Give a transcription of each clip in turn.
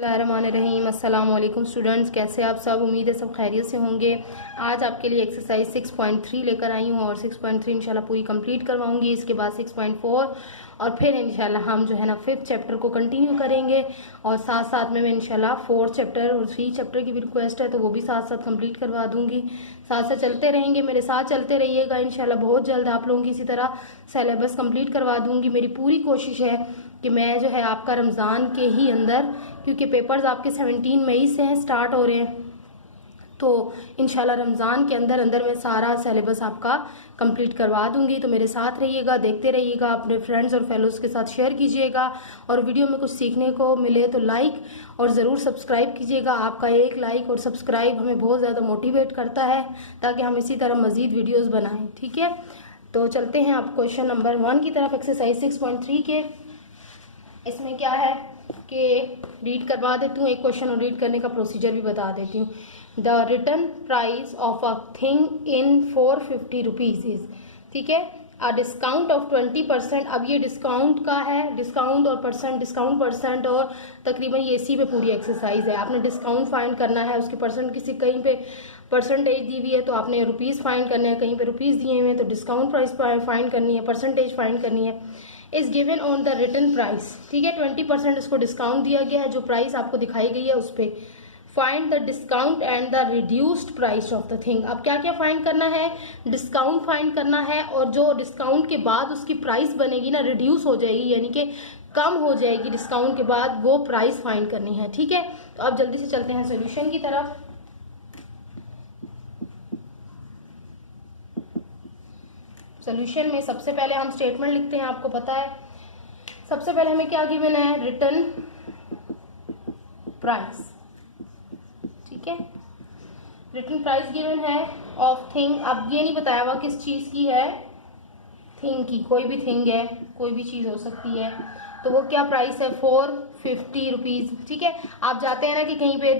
बिस्मिल्लाहिर्रहमानिर्रहीम। अस्सलाम वालेकुम स्टूडेंट्स, कैसे आप सब? उम्मीद है सब खैरियत से होंगे। आज आपके लिए एक्सरसाइज 6.3 लेकर आई हूँ और 6.3 इंशाल्लाह पूरी कंप्लीट करवाऊंगी। इसके बाद 6.4 और फिर इंशाल्लाह हम जो है ना 5th चैप्टर को कंटिन्यू करेंगे और साथ साथ में मैं इंशाल्लाह 4th चैप्टर और 3 चैप्टर की भी रिक्वेस्ट है तो वो भी साथ साथ कंप्लीट करवा दूंगी। साथ साथ चलते रहेंगे, मेरे साथ चलते रहिएगा। इंशाल्लाह बहुत जल्द आप लोगों की इसी तरह सिलेबस कंप्लीट करवा दूंगी। मेरी पूरी कोशिश है कि मैं जो है आपका रमज़ान के ही अंदर, क्योंकि पेपर्स आपके 17 मई से हैं, स्टार्ट हो रहे हैं, तो इंशाल्लाह रमज़ान के अंदर अंदर मैं सारा सिलेबस आपका कंप्लीट करवा दूंगी। तो मेरे साथ रहिएगा, देखते रहिएगा, अपने फ्रेंड्स और फेलोज के साथ शेयर कीजिएगा और वीडियो में कुछ सीखने को मिले तो लाइक और ज़रूर सब्सक्राइब कीजिएगा। आपका एक लाइक और सब्सक्राइब हमें बहुत ज़्यादा मोटिवेट करता है ताकि हम इसी तरह मज़ीद वीडियोज़ बनाएँ। ठीक है, तो चलते हैं आप क्वेश्चन नंबर 1 की तरफ, एक्सरसाइज 6.3 के। इसमें क्या है कि रीड करवा देती हूँ एक क्वेश्चन और रीड करने का प्रोसीजर भी बता देती हूँ। The return price of a thing in 450 rupees is, ठीक है, अ डिस्काउंट ऑफ 20%। अब ये डिस्काउंट का है, डिस्काउंट और परसेंट, डिस्काउंट परसेंट और तकरीबन ये इसी पे पूरी एक्सरसाइज है। आपने डिस्काउंट फाइंड करना है, उसके परसेंट किसी कहीं पे परसेंटेज दी हुई है तो आपने रुपीज़ फाइंड करने हैं, कहीं पे रुपीज़ दिए हुए हैं तो डिस्काउंट प्राइस फाइंड करनी है, परसेंटेज फाइंड करनी है। Is given on the return price, ठीक है, 20% इसको डिस्काउंट दिया गया है, जो प्राइस आपको दिखाई गई है उस पर। Find the discount and the reduced price of the thing. अब क्या क्या फाइंड करना है? डिस्काउंट फाइंड करना है और जो डिस्काउंट के बाद उसकी प्राइस बनेगी ना, रिड्यूस हो जाएगी, यानी कि कम हो जाएगी डिस्काउंट के बाद, वो प्राइस फाइंड करनी है। ठीक है, तो अब जल्दी से चलते हैं सोल्यूशन की तरफ। सोल्यूशन में सबसे पहले हम स्टेटमेंट लिखते हैं, आपको पता है। सबसे पहले हमें क्या गिवन है? रिटर्न प्राइस, ठीक है, रिटर्न प्राइस गिवन है ऑफ थिंग। अब ये नहीं बताया हुआ किस चीज की है, थिंग की, कोई भी थिंग है, कोई भी चीज हो सकती है, तो वो क्या प्राइस है? 450 रुपीज। ठीक है, आप जाते हैं ना कि कहीं पे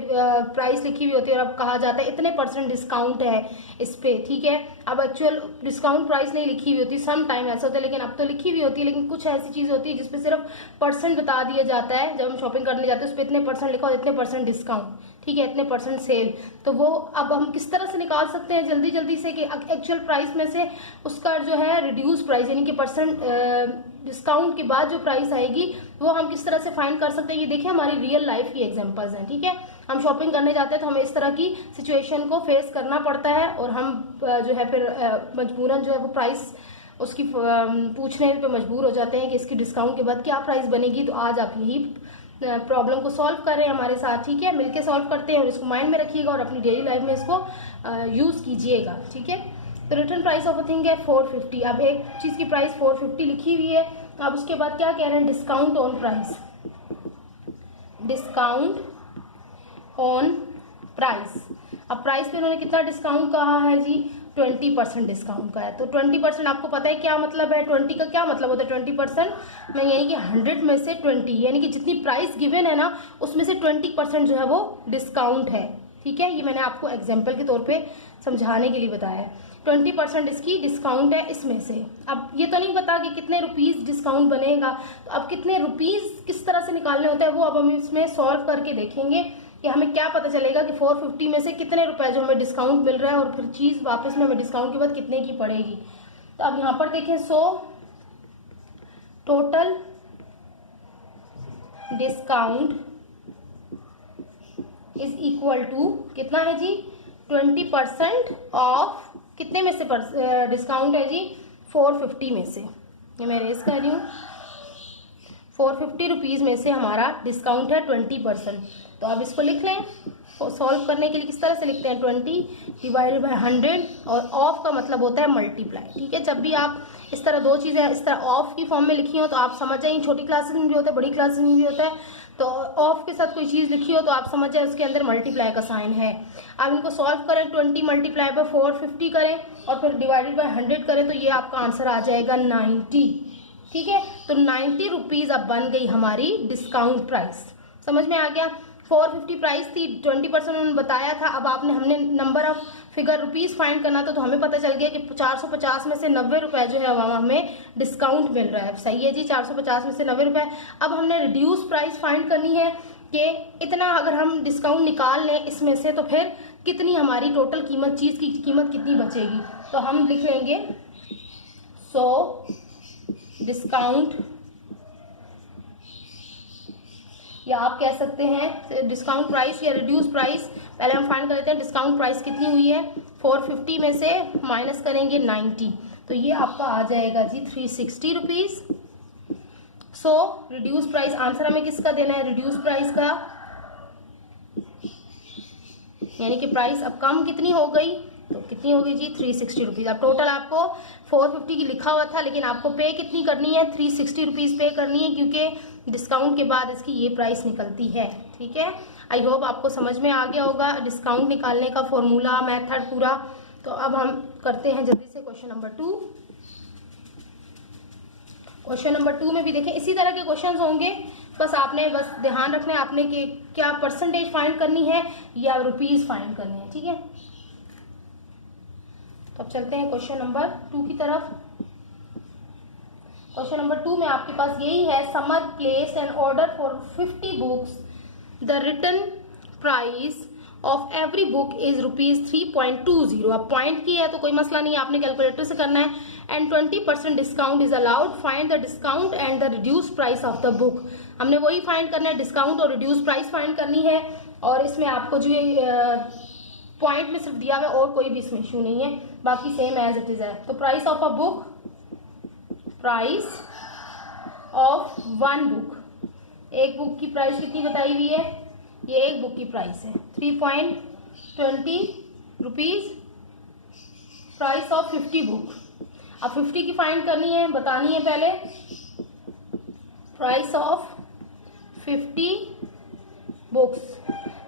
प्राइस लिखी हुई होती है और अब कहा जाता है इतने % डिस्काउंट है इस पे, ठीक है। अब एक्चुअल डिस्काउंट प्राइस नहीं लिखी हुई होती, सम टाइम ऐसा होता है, लेकिन अब तो लिखी हुई होती है। लेकिन कुछ ऐसी चीज होती है जिसपे सिर्फ % बता दिया जाता है, जब हम शॉपिंग करने जाते हैं उस पर इतने % लिखा और इतने % डिस्काउंट, ठीक है, इतने % सेल। तो वो अब हम किस तरह से निकाल सकते हैं जल्दी जल्दी से कि एक्चुअल प्राइस में से उसका जो है रिड्यूस प्राइस, यानी कि % डिस्काउंट के बाद जो प्राइस आएगी वो हम किस तरह से फाइंड कर सकते हैं। ये देखिए हमारी रियल लाइफ की एग्जांपल्स हैं। ठीक है, हम शॉपिंग करने जाते हैं तो हमें इस तरह की सिचुएशन को फेस करना पड़ता है और हम जो है फिर मजबूरन जो है वो प्राइस उसकी पूछने पे मजबूर हो जाते हैं कि इसकी डिस्काउंट के बाद क्या प्राइस बनेगी। तो आज आप यही प्रॉब्लम को सॉल्व कर रहे हैं हमारे साथ। ठीक है, मिलके सॉल्व करते हैं और इसको माइंड में रखिएगा और अपनी डेली लाइफ में इसको यूज कीजिएगा। ठीक है, तो return price of a thing है 450। अब एक चीज की प्राइस 450 लिखी हुई है, अब उसके बाद क्या कह रहे हैं? Discount on price, discount on price. अब प्राइस पे उन्होंने कितना डिस्काउंट कहा है जी? 20% डिस्काउंट का है। तो 20% आपको पता है क्या मतलब है? 20 का क्या मतलब होता है? 20% में यानी कि 100 में से 20, यानी कि जितनी प्राइस गिवन है ना उसमें से 20% जो है वो डिस्काउंट है। ठीक है, ये मैंने आपको एग्जाम्पल के तौर पे समझाने के लिए बताया है। 20% इसकी डिस्काउंट है इसमें से। अब ये तो नहीं पता कि कितने रुपीज डिस्काउंट बनेगा, तो अब कितने रुपीज किस तरह से निकालने होते हैं वो अब हम इसमें सॉल्व करके देखेंगे कि हमें क्या पता चलेगा कि 450 में से कितने रुपए जो हमें डिस्काउंट मिल रहा है और फिर चीज वापस में हमें डिस्काउंट के बाद कितने की पड़ेगी। तो अब यहां पर देखें, so total discount is equal to कितना है जी? 20% ऑफ कितने में से डिस्काउंट है जी? 450 में से। ये मैं रेस कर रही हूँ, 450 रुपीज में से हमारा डिस्काउंट है 20%। तो अब इसको लिख लें और सॉल्व करने के लिए किस तरह से लिखते हैं? 20 डिवाइडेड बाय 100 और ऑफ का मतलब होता है मल्टीप्लाई। ठीक है, जब भी आप इस तरह दो चीजें इस तरह ऑफ की फॉर्म में लिखी हो तो आप समझ जाइए, छोटी क्लासेस में भी होता है, बड़ी क्लासेस में भी होता है। तो ऑफ के साथ कोई चीज लिखी हो तो आप समझ जाए उसके अंदर मल्टीप्लाई का साइन है। आप इनको सॉल्व करें, 20 मल्टीप्लाई बाय 450 करें और फिर डिवाइडेड बाय 100 करें तो ये आपका आंसर आ जाएगा 90। ठीक है, तो 90 रुपीज अब बन गई हमारी डिस्काउंट प्राइस। समझ में आ गया? 450 प्राइस थी, 20% उन्होंने बताया था। अब हमने number of figure rupees find करना था, तो हमें पता चल गया कि 450 में से 90 रुपए जो है हमें डिस्काउंट मिल रहा है। सही है जी, 450 में से 90 रुपए। अब हमने रिड्यूस प्राइस फाइंड करनी है, कि इतना अगर हम डिस्काउंट निकाल लें इसमें से तो फिर कितनी हमारी टोटल कीमत, चीज़ की कीमत कितनी बचेगी। तो हम लिख लेंगे 100 डिस्काउंट, या आप कह सकते हैं डिस्काउंट प्राइस या रिड्यूस प्राइस। पहले हम फाइंड कर लेते हैं डिस्काउंट प्राइस कितनी हुई है। 450 में से माइनस करेंगे 90, तो ये आपका आ जाएगा जी 360 रुपीज़। सो रिड्यूस प्राइस, आंसर हमें किसका देना है, रिड्यूस प्राइस का, यानी कि प्राइस अब कम कितनी हो गई, तो कितनी हो गई जी 360 रुपीज़। अब टोटल आपको 450 की लिखा हुआ था, लेकिन आपको पे कितनी करनी है, 360 रुपीज़ पे करनी है, क्योंकि डिस्काउंट के बाद इसकी ये प्राइस निकलती है। ठीक है, आई होप आपको समझ में आ गया होगा डिस्काउंट निकालने का फॉर्मूला, मेथड पूरा। तो अब हम करते हैं जल्दी से क्वेश्चन नंबर 2। क्वेश्चन नंबर 2 में भी देखें इसी तरह के क्वेश्चंस होंगे, बस आपने बस ध्यान रखना है आपने कि क्या परसेंटेज फाइंड करनी है या रुपीज़ फाइंड करनी है। ठीक है, तो अब चलते हैं क्वेश्चन नंबर 2 की तरफ। क्वेश्चन नंबर 2 में आपके पास यही है, summer place N order for 50 books, the return price of every book is ₹3.20। अब पॉइंट की है तो कोई मसला नहीं है, आपने कैलकुलेटर से करना है। And 20% discount is allowed, find the discount and the reduce price of the book. हमने वही फाइंड करना है, डिस्काउंट और रिड्यूस प्राइस फाइंड करनी है। और इसमें आपको जो पॉइंट में सिर्फ दिया हुआ है और कोई भी इसमें इशू नहीं है, बाकी सेम एज इट इज है। तो price of a book, price of one book, एक बुक की प्राइस कितनी बताई हुई है, ये एक बुक की प्राइस है 3.20 रुपीज, प्राइस ऑफ 50 बुक। अब 50 की फाइंड करनी है, बतानी है पहले प्राइस ऑफ 50 बुक्स।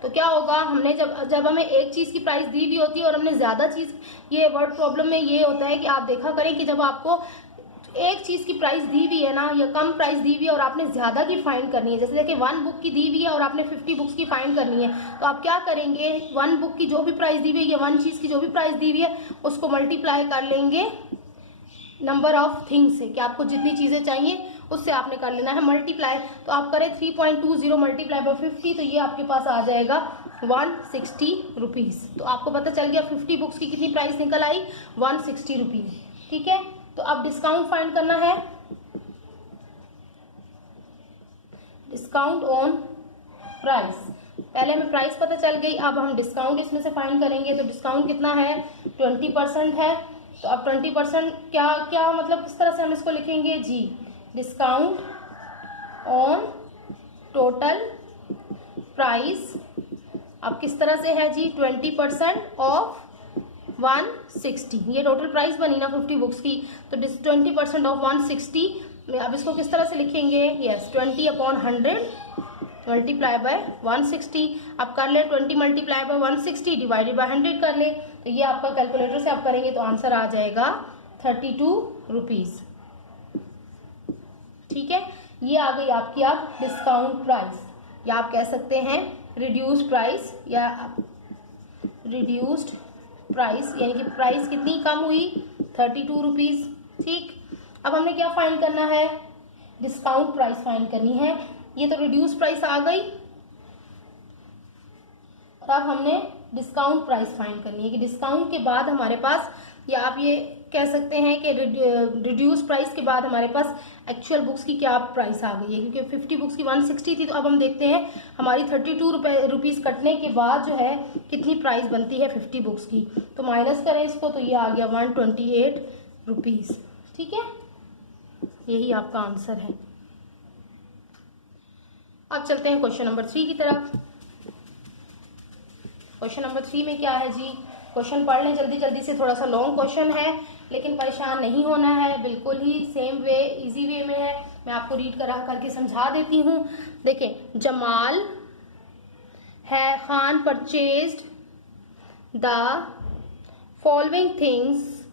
तो क्या होगा, हमने जब हमें एक चीज की प्राइस दी हुई होती है और हमने ज्यादा चीज, ये वर्ड प्रॉब्लम में ये होता है कि आप देखा करें कि जब आपको एक चीज की प्राइस दी हुई है ना, या कम प्राइस दी हुई है और आपने ज्यादा की फाइंड करनी है, जैसे देखिए 1 बुक की दी हुई है और आपने 50 बुक्स की फाइंड करनी है, तो आप क्या करेंगे, 1 बुक की जो भी प्राइस दी हुई है या 1 चीज की जो भी प्राइस दी हुई है उसको मल्टीप्लाई कर लेंगे नंबर ऑफ थिंग्स से, कि आपको जितनी चीजें चाहिए उससे आपने कर लेना है मल्टीप्लाई। तो आप करें 3.20 मल्टीप्लाई बाय 50, तो ये आपके पास आ जाएगा 160 रुपीज। तो आपको पता चल गया 50 बुक्स की कितनी प्राइस निकल आई, 160 रुपीज। ठीक है, तो अब डिस्काउंट फाइंड करना है, डिस्काउंट ऑन प्राइस। पहले हमें प्राइस पता चल गई, अब हम डिस्काउंट इसमें से फाइंड करेंगे। तो डिस्काउंट कितना है, 20% है। तो अब 20% क्या क्या मतलब किस तरह से हम इसको लिखेंगे जी, डिस्काउंट ऑन टोटल प्राइस। अब किस तरह से है जी, 20% ऑफ 160, ये टोटल प्राइस बनी ना 50 बुक्स की, तो 20% ऑफ 160। अब इसको किस तरह से लिखेंगे, यस 20/100 मल्टीप्लाई बाय 160। अब कर ले 20 मल्टीप्लाई बाय 160 डिवाइडेड बाय 100 कर ले, तो ये आपका कैलकुलेटर से आप करेंगे तो आंसर आ जाएगा 32 रुपीज। ठीक है, ये आ गई आपकी आप डिस्काउंट प्राइस, या आप कह सकते हैं रिड्यूस प्राइस या रिड्यूस्ड प्राइस, यानी कि प्राइस कितनी कम हुई, 32 रुपीज। ठीक, अब हमने क्या फाइंड करना है, डिस्काउंट प्राइस फाइंड करनी है। ये तो रिड्यूस प्राइस आ गई, और अब हमने डिस्काउंट प्राइस फाइंड करनी है कि डिस्काउंट के बाद हमारे पास, या आप ये कह सकते हैं कि रिड्यूस प्राइस के बाद हमारे पास एक्चुअल बुक्स की क्या प्राइस आ गई है, क्योंकि 50 बुक्स की 160 थी। तो अब हम देखते हैं हमारी 32 रुपीज कटने के बाद जो है कितनी प्राइस बनती है 50 बुक्स की। तो माइनस करें इसको, तो ये आ गया 128 रुपीज। ठीक है, यही आपका आंसर है। अब चलते हैं क्वेश्चन नंबर 3 की तरफ। क्वेश्चन नंबर 3 में क्या है जी, क्वेश्चन पढ़ लें जल्दी जल्दी से, थोड़ा सा लॉन्ग क्वेश्चन है लेकिन परेशान नहीं होना है, बिल्कुल ही सेम वे इजी वे में है। मैं आपको रीड करके समझा देती हूँ। देखें, जमाल है Khan purchased the following things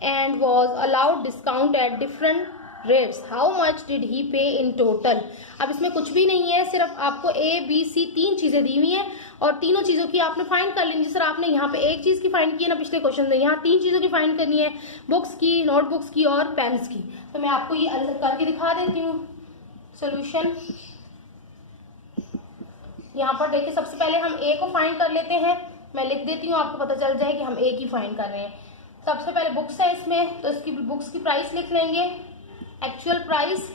and was allowed discount at different rates, how much did he पे इन टोटल। अब इसमें कुछ भी नहीं है, सिर्फ आपको ए बी सी 3 चीजें दी हुई हैं और तीनों चीजों की आपने फाइंड कर लेनी। सर आपने यहाँ पे एक चीज की फाइंड की है ना पिछले क्वेश्चन में, यहाँ 3 चीजों की फाइंड करनी है, बुक्स की, नोटबुक्स की और पेन्स की। तो मैं आपको ये अलग करके दिखा देती हूँ सोल्यूशन। यहाँ पर देखिए सबसे पहले हम ए को फाइंड कर लेते हैं। मैं लिख देती हूँ, आपको पता चल जाए कि हम ए की फाइंड कर रहे हैं। सबसे पहले बुक्स है इसमें, तो इसकी बुक्स की प्राइस लिख लेंगे। एक्चुअल प्राइस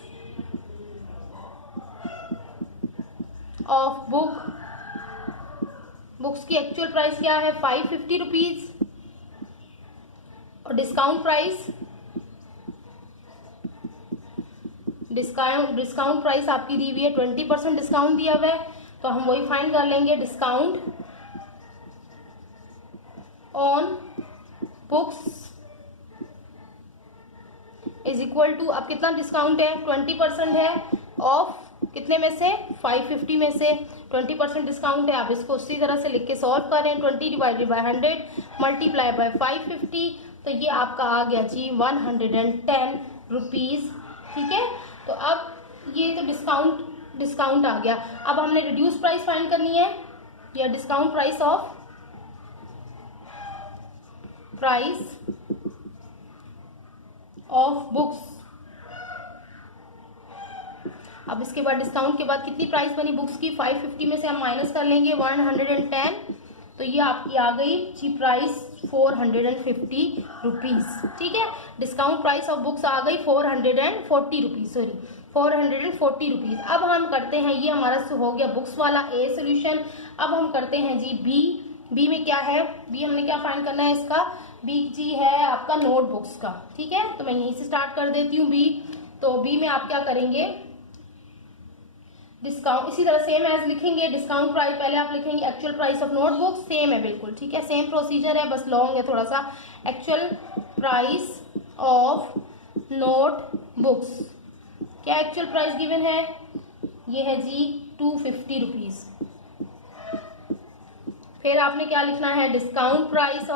ऑफ बुक्स की एक्चुअल प्राइस क्या है 550 रुपीज, और डिस्काउंट प्राइस आपकी दी हुई है 20% डिस्काउंट दिया हुआ है, तो हम वही फाइंड कर लेंगे। Discount on books is equal to, अब कितना डिस्काउंट है 20% है, ऑफ कितने में से 550 में से 20% डिस्काउंट है। आप इसको उसी तरह से लिख के सॉल्व करें। 20 डिवाइडेड बाय 100 मल्टीप्लाई बाय 550, तो ये आपका आ गया जी 110 रुपीज। ठीक है, तो अब ये तो डिस्काउंट आ गया। अब हमने रिड्यूस प्राइस फाइंड करनी है, या डिस्काउंट प्राइस ऑफ बुक्स। अब इसके बाद डिस्काउंट के बाद कितनी प्राइस बनी बुक्स की 550 में से हम माइनस कर लेंगे 110, तो ये आपकी आ गई जी प्राइस 450 रुपीज। ठीक है, डिस्काउंट प्राइस ऑफ बुक्स आ गई 440 रुपीज, सॉरी 440 रुपीज। अब हम करते हैं, ये हमारा हो गया बुक्स वाला ए सोल्यूशन। अब हम करते हैं जी बी में क्या है, बी हमने क्या फाइंड करना है इसका, बी जी है आपका नोटबुक्स का। ठीक है, तो मैं यहीं से स्टार्ट कर देती हूँ बी। तो बी में आप क्या करेंगे, डिस्काउंट इसी तरह सेम एज लिखेंगे। डिस्काउंट प्राइस पहले आप लिखेंगे actual price of notebooks, same है बिल्कुल। ठीक है, सेम प्रोसीजर है, बस लॉन्ग है थोड़ा सा। एक्चुअल प्राइस ऑफ नोटबुक्स, क्या एक्चुअल प्राइस गिवन है, ये है जी 250 रुपीज। फिर आपने क्या लिखना है, डिस्काउंट प्राइस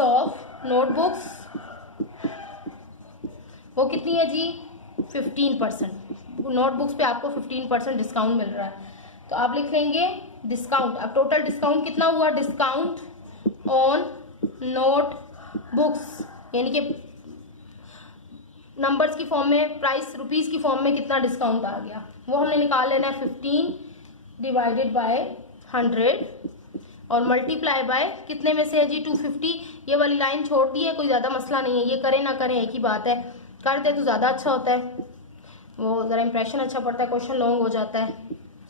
ऑफ नोटबुक्स, वो कितनी है जी 15%। नोटबुक्स पे आपको 15% डिस्काउंट मिल रहा है, तो आप लिख लेंगे डिस्काउंट। अब टोटल डिस्काउंट कितना हुआ, डिस्काउंट ऑन नोटबुक्स, यानी कि नंबर्स की फॉर्म में, प्राइस रुपीज की फॉर्म में कितना डिस्काउंट आ गया, वो हमने निकाल लेना है 15 डिवाइडेड बाय 100 और मल्टीप्लाई बाय कितने में से है जी 250। ये वाली लाइन छोड़ दी है, कोई ज्यादा मसला नहीं है, ये करें ना करें एक ही बात है, कर दे तो ज्यादा अच्छा होता है, वो जरा इंप्रेशन अच्छा पड़ता है, क्वेश्चन लॉन्ग हो जाता है।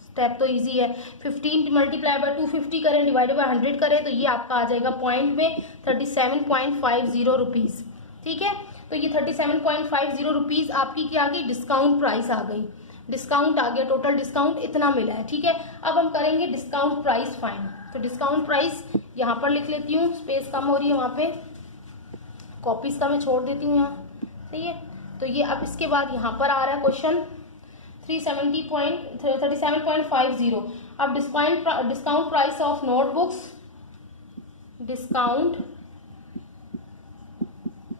स्टेप तो इजी है। 15 मल्टीप्लाई बाय 250 करें डिवाइडेड बाय 100 करें, तो ये आपका आ जाएगा पॉइंट में 37.50 रुपीज। ठीक है, तो ये 37.50 रुपीज आपकी क्या आ गई, डिस्काउंट प्राइस आ गई, डिस्काउंट आ गया, टोटल डिस्काउंट इतना मिला है। ठीक है, अब हम करेंगे डिस्काउंट प्राइस फाइंड। तो डिस्काउंट प्राइस यहाँ पर लिख लेती हूँ, स्पेस कम हो रही है वहाँ पे, कॉपीज का मैं छोड़ देती हूँ यहाँ। सही है, तो ये अब इसके बाद यहाँ पर आ रहा है क्वेश्चन 37.50। अब discount price of notebooks, discount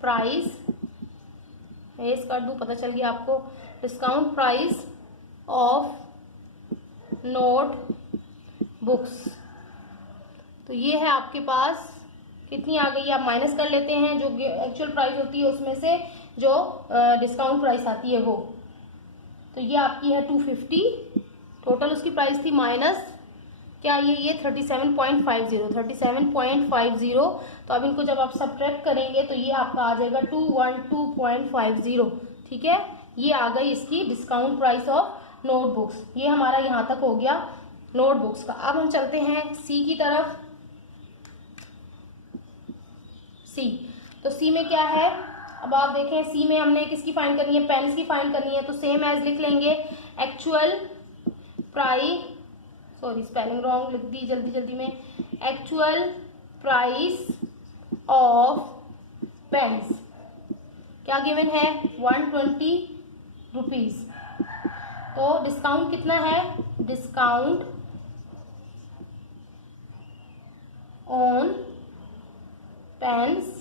price S कर दूं, पता चल गया आपको, discount price of note books. तो ये है आपके पास कितनी आ गई, आप माइनस कर लेते हैं जो एक्चुअल प्राइस होती है उसमें से जो डिस्काउंट प्राइस आती है वो, तो ये आपकी है 250, टोटल उसकी प्राइस थी माइनस क्या ये 37.50। तो अब इनको जब आप सब्ट्रैक्ट करेंगे तो ये आपका आ जाएगा 212.50। ठीक है, ये आ गई इसकी डिस्काउंट प्राइस ऑफ नोटबुक्स। ये हमारा यहाँ तक हो गया नोटबुक्स का। अब हम चलते हैं सी की तरफ। सी, तो सी में क्या है, अब आप देखें सी में हमने किसकी फाइंड करनी है, पेन्स की फाइंड करनी है। तो सेम एज लिख लेंगे actual price, sorry spelling wrong लिख दी जल्दी में, एक्चुअल प्राइस ऑफ पेन्स क्या गिवन है 120 रुपीज। तो डिस्काउंट कितना है, डिस्काउंट ऑन पेन्स।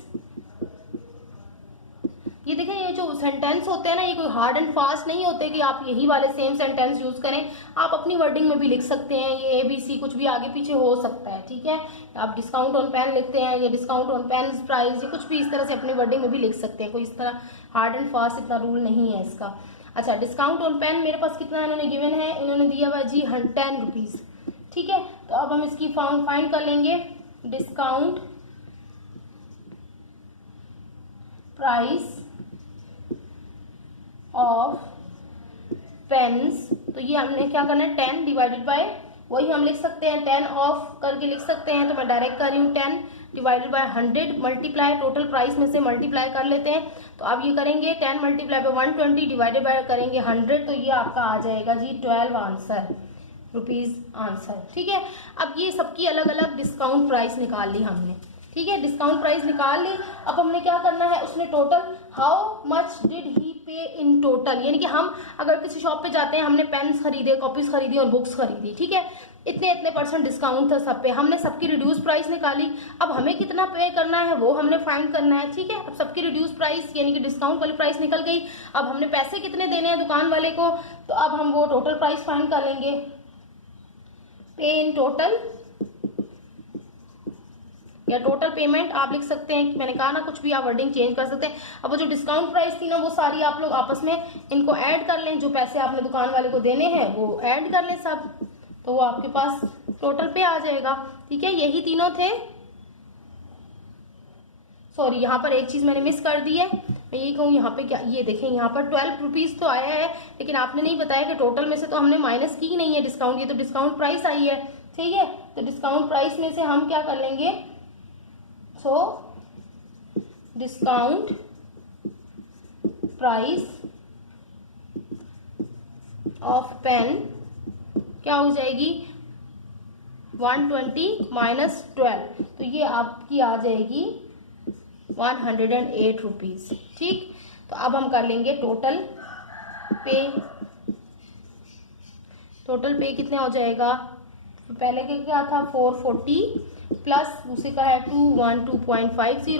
ये देखें, ये जो सेंटेंस होते हैं ना, ये कोई हार्ड एंड फास्ट नहीं होते कि आप यही वाले सेम सेंटेंस यूज करें, आप अपनी वर्डिंग में भी लिख सकते हैं। ये ABC कुछ भी आगे पीछे हो सकता है। ठीक है, आप डिस्काउंट ऑन पेन लिखते हैं, ये डिस्काउंट ऑन पेन प्राइस, ये कुछ भी इस तरह से अपनी वर्डिंग में भी लिख सकते हैं। कोई इस तरह हार्ड एंड फास्ट इतना रूल नहीं है इसका। अच्छा, डिस्काउंट ऑन पेन मेरे पास कितना इन्होंने गिवन है, इन्होंने दिया हुआ जी 10 रुपीज़। ठीक है, तो अब हम इसकी फाइंड कर लेंगे डिस्काउंट प्राइस ऑफ पेन्स। तो ये हमने क्या करना है, 10 डिवाइडेड बाय, वही हम लिख सकते हैं 10 ऑफ करके लिख सकते हैं, तो मैं डायरेक्ट कर रही हूँ 10 divided by 100 multiply total price में से मल्टीप्लाई कर लेते हैं। तो अब ये करेंगे 10 मल्टीप्लाई बाय 120 डिवाइडेड बाय करेंगे 100, तो ये आपका आ जाएगा जी 12 आंसर रुपीज आंसर। ठीक है, अब ये सबकी अलग अलग डिस्काउंट प्राइस निकाल ली हमने। ठीक है, डिस्काउंट प्राइस निकाल ली। अब हमने क्या करना है, उसमें total how much did he पे इन टोटल, यानी कि हम अगर किसी शॉप पे जाते हैं, हमने पेन्स खरीदे, कॉपीज खरीदी और बुक्स खरीदी, ठीक है, इतने इतने % डिस्काउंट था सब पे, हमने सबकी रिड्यूस प्राइस निकाली। अब हमें कितना पे करना है वो हमने फाइंड करना है। ठीक है, अब सबकी रिड्यूस प्राइस यानी कि डिस्काउंट वाली प्राइस निकल गई। अब हमने पैसे कितने देने हैं दुकान वाले को, तो अब हम वो टोटल प्राइस फाइंड कर लेंगे। पे इन टोटल या टोटल पेमेंट आप लिख सकते हैं, मैंने कहा ना कुछ भी आप वर्डिंग चेंज कर सकते हैं। अब वो जो डिस्काउंट प्राइस थी ना, वो सारी आप लोग आपस में इनको ऐड कर लें, जो पैसे आपने दुकान वाले को देने हैं वो ऐड कर लें सब, तो वो आपके पास टोटल पे आ जाएगा। ठीक है, यही तीनों थे। सॉरी, यहाँ पर एक चीज मैंने मिस कर दी है, मैं यही कहूँ यहाँ पे क्या, ये देखें यहाँ पर 12 रुपीज तो आया है, लेकिन आपने नहीं बताया कि टोटल में से तो हमने माइनस की नहीं है डिस्काउंट, ये तो डिस्काउंट प्राइस आई है। ठीक है, तो डिस्काउंट प्राइस में से हम क्या कर लेंगे, so discount price of pen क्या हो जाएगी 120 माइनस 12, तो ये आपकी आ जाएगी 108 रुपीज। ठीक, तो अब हम कर लेंगे टोटल पे। टोटल पे कितने हो जाएगा, पहले के क्या था 440 प्लस दूसरे का है 212.50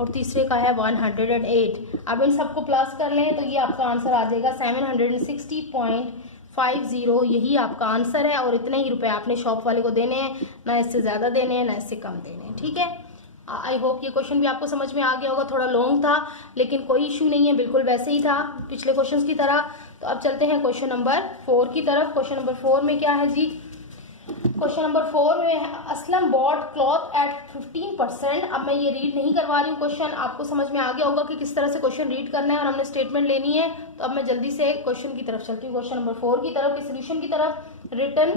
और तीसरे का है 108। अब इन सबको प्लस कर लें तो ये आपका आंसर आ जाएगा 760.50, यही आपका आंसर है। और इतने ही रुपए आपने शॉप वाले को देने हैं, ना इससे ज़्यादा देने हैं ना इससे कम देने हैं। ठीक है, आई होप ये क्वेश्चन भी आपको समझ में आ गया होगा। थोड़ा लॉन्ग था लेकिन कोई इशू नहीं है, बिल्कुल वैसे ही था पिछले क्वेश्चंस की तरह। तो अब चलते हैं क्वेश्चन नंबर 4 की तरफ। क्वेश्चन नंबर 4 में क्या है जी, क्वेश्चन नंबर 4 में है असलम बॉट क्लॉथ एट 15%। अब मैं ये रीड नहीं करवा रही हूँ, क्वेश्चन आपको समझ में आ गया होगा कि किस तरह से क्वेश्चन रीड करना है और हमने स्टेटमेंट लेनी है। तो अब मैं जल्दी से क्वेश्चन की तरफ चलती हूँ, क्वेश्चन नंबर 4 की तरफ, के सोल्यूशन की तरफ। Return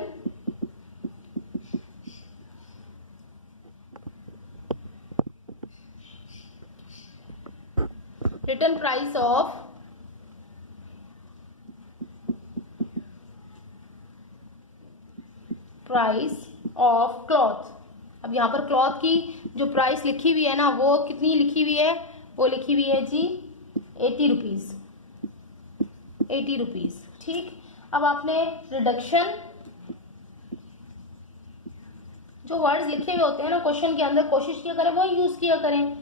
price of cloth. अब यहाँ पर क्लॉथ की जो प्राइस लिखी हुई है ना, वो कितनी लिखी हुई है, वो लिखी हुई है जी 80 रुपीज। ठीक, अब आपने रिडक्शन, जो वर्ड्स लिखे हुए होते हैं ना क्वेश्चन के अंदर, कोशिश किया करें वो यूज किया करें।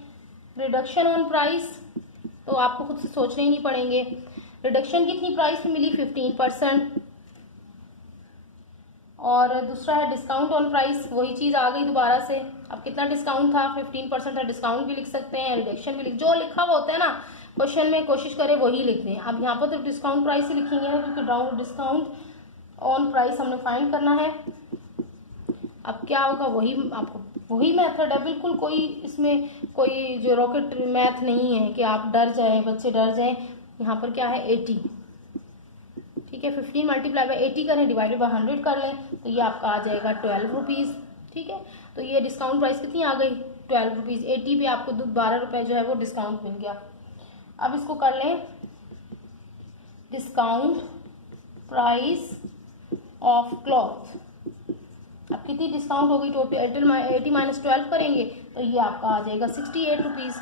रिडक्शन ऑन प्राइस तो आपको खुद से सोचने ही नहीं पड़ेंगे। रिडक्शन कितनी प्राइस में मिली, 15%। और दूसरा है डिस्काउंट ऑन प्राइस, वही चीज आ गई दोबारा से। अब कितना डिस्काउंट था, 15% था, डिस्काउंट भी लिख सकते हैं, रिडक्शन भी जो लिखा हुआ होता है ना क्वेश्चन में, कोशिश करें वही लिख दें। अब यहाँ पर तो डिस्काउंट प्राइस ही लिखेंगे ना, क्योंकि डिस्काउंट ऑन प्राइस हमने फाइंड करना है। अब क्या होगा, वही आपको वही मेथड है बिल्कुल, कोई इसमें कोई जो रॉकेट मैथ नहीं है कि आप डर जाए, बच्चे डर जाए। यहाँ पर क्या है 80, ठीक है, 15 मल्टीप्लाई बाय 80 करें, डिवाइडेड बाय 100 कर लें, तो ये आपका आ जाएगा 12 रुपीज़। ठीक है, तो ये डिस्काउंट प्राइस कितनी आ गई 12 रुपीज़। 80 पे आपको 12 रुपये जो है वो डिस्काउंट मिल गया। अब इसको कर लें डिस्काउंट प्राइस ऑफ क्लॉथ। अब कितनी डिस्काउंट होगी, टोटल 80 माइनस 12 करेंगे तो ये आपका आ जाएगा 68 रुपीज़।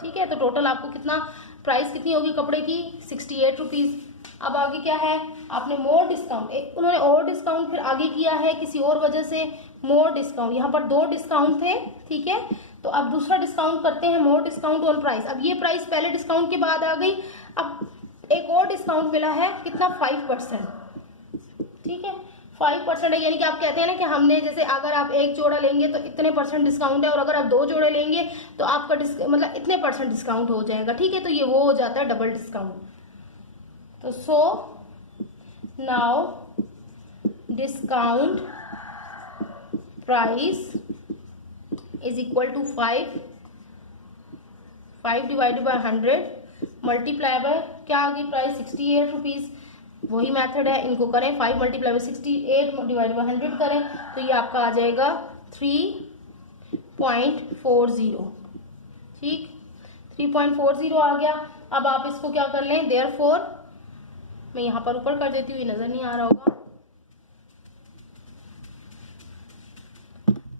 ठीक है, तो टोटल आपको कितना प्राइस कितनी होगी कपड़े की, 68 रुपीज़। अब आगे क्या है, आपने मोर डिस्काउंट, उन्होंने और डिस्काउंट फिर आगे किया है किसी और वजह से, मोर डिस्काउंट। यहाँ पर 2 डिस्काउंट थे, ठीक है, तो अब दूसरा डिस्काउंट करते हैं, मोर डिस्काउंट ऑन प्राइस। अब ये प्राइस पहले डिस्काउंट के बाद आ गई, अब एक और डिस्काउंट मिला है, कितना 5%। ठीक है, 5% है, यानी कि आप कहते हैं ना कि हमने जैसे अगर आप एक जोड़ा लेंगे तो इतने % डिस्काउंट है, और अगर आप 2 जोड़े लेंगे तो आपका मतलब इतने % डिस्काउंट हो जाएगा। ठीक है, तो ये वो हो जाता है डबल डिस्काउंट। तो so now discount price is equal to 5 divided by 100 multiply by क्या आ गई प्राइस 68 रुपीज। वही मेथड है, इनको करें 5 मल्टीप्लाई बाय 68 डिवाइडेड बाय 100 करें तो ये आपका आ जाएगा 3.40। ठीक, 3.40 आ गया। अब आप इसको क्या कर लें, देयरफॉर मैं यहां पर ऊपर कर देती हूँ, ये नजर नहीं आ रहा होगा।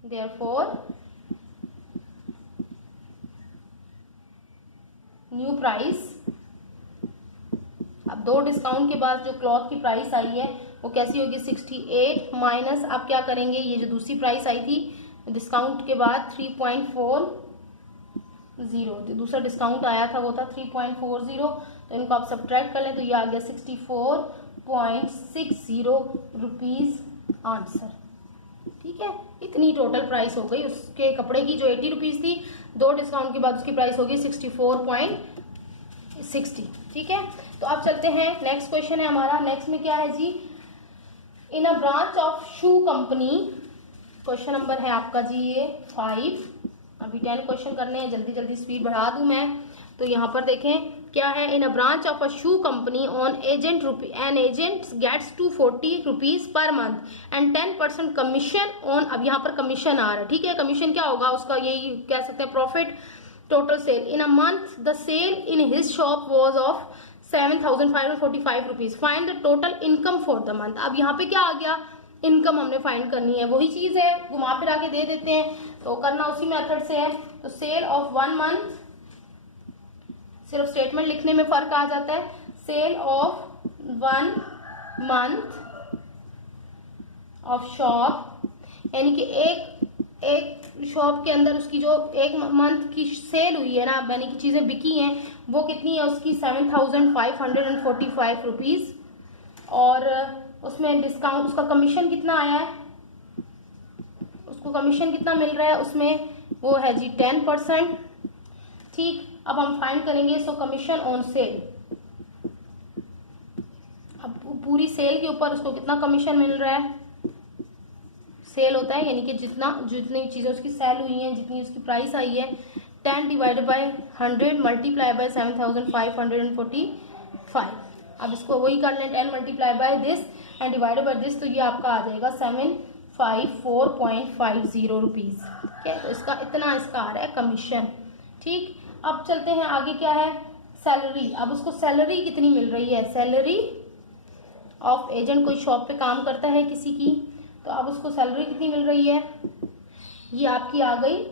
देयरफॉर न्यू प्राइस, अब 2 डिस्काउंट के बाद जो क्लॉथ की प्राइस आई है वो कैसी होगी 68 माइनस आप क्या करेंगे, ये जो दूसरी प्राइस आई थी डिस्काउंट के बाद 3.40, जो दूसरा डिस्काउंट आया था वो था 3.40, तो इनको आप सब्ट्रैक्ट कर लें तो ये आ गया 64.60 रुपीज आंसर। ठीक है, इतनी टोटल प्राइस हो गई उसके कपड़े की, जो 80 रुपीज थी 2 डिस्काउंट के बाद उसकी प्राइस होगी 64.60। ठीक है, तो अब चलते हैं नेक्स्ट क्वेश्चन है हमारा। नेक्स्ट में क्या है जी, in a branch of shoe company, question number है आपका जी ये 5। अभी 10 क्वेश्चन करने हैं, जल्दी जल्दी स्पीड बढ़ा दूं मैं। तो यहाँ पर देखें क्या है, in a branch of a shoe company on agent an agent gets 240 rupees per month and 10% commission on, अब यहाँ पर कमीशन आ रहा है। ठीक है, कमीशन क्या होगा उसका, यही कह सकते हैं profit total sale. In a month the sale in his shop was of 7,545 rupees, find the total income for the month. अब यहाँ पे क्या आ गया, इनकम हमने फाइंड करनी है, वही चीज है, घुमा फिरा के दे देते हैं तो करना उसी मेथड से है। तो सेल ऑफ 1 मंथ, सिर्फ स्टेटमेंट लिखने में फर्क आ जाता है। Sale of 1 month of shop, यानी कि एक शॉप के अंदर उसकी जो 1 मंथ की सेल हुई है ना, यानी कि चीजें बिकी हैं, वो कितनी है उसकी 7,545 रुपीज, और उसमें डिस्काउंट उसका कमीशन कितना आया है, उसको कमीशन कितना मिल रहा है उसमें, वो है जी 10%। ठीक, अब हम फाइंड करेंगे सो कमीशन ऑन सेल। अब पूरी सेल के ऊपर उसको कितना कमीशन मिल रहा है, सेल होता है यानी कि जितनी चीजें उसकी सेल हुई हैं, जितनी उसकी प्राइस आई है, 10 डिवाइडेड बाय 100 मल्टीप्लाई बाय 7,545। अब इसको वही कर लें, 10 multiply by this and divided by this, तो ये आपका आ जाएगा 754.50 रुपीज। ठीक है, तो इसका इतना इसका आ रहा है कमीशन। ठीक, अब चलते हैं आगे क्या है, सैलरी। अब उसको सैलरी कितनी मिल रही है, सैलरी ऑफ एजेंट, कोई शॉप पे काम करता है किसी की, तो अब उसको सैलरी कितनी मिल रही है, ये आपकी आ गई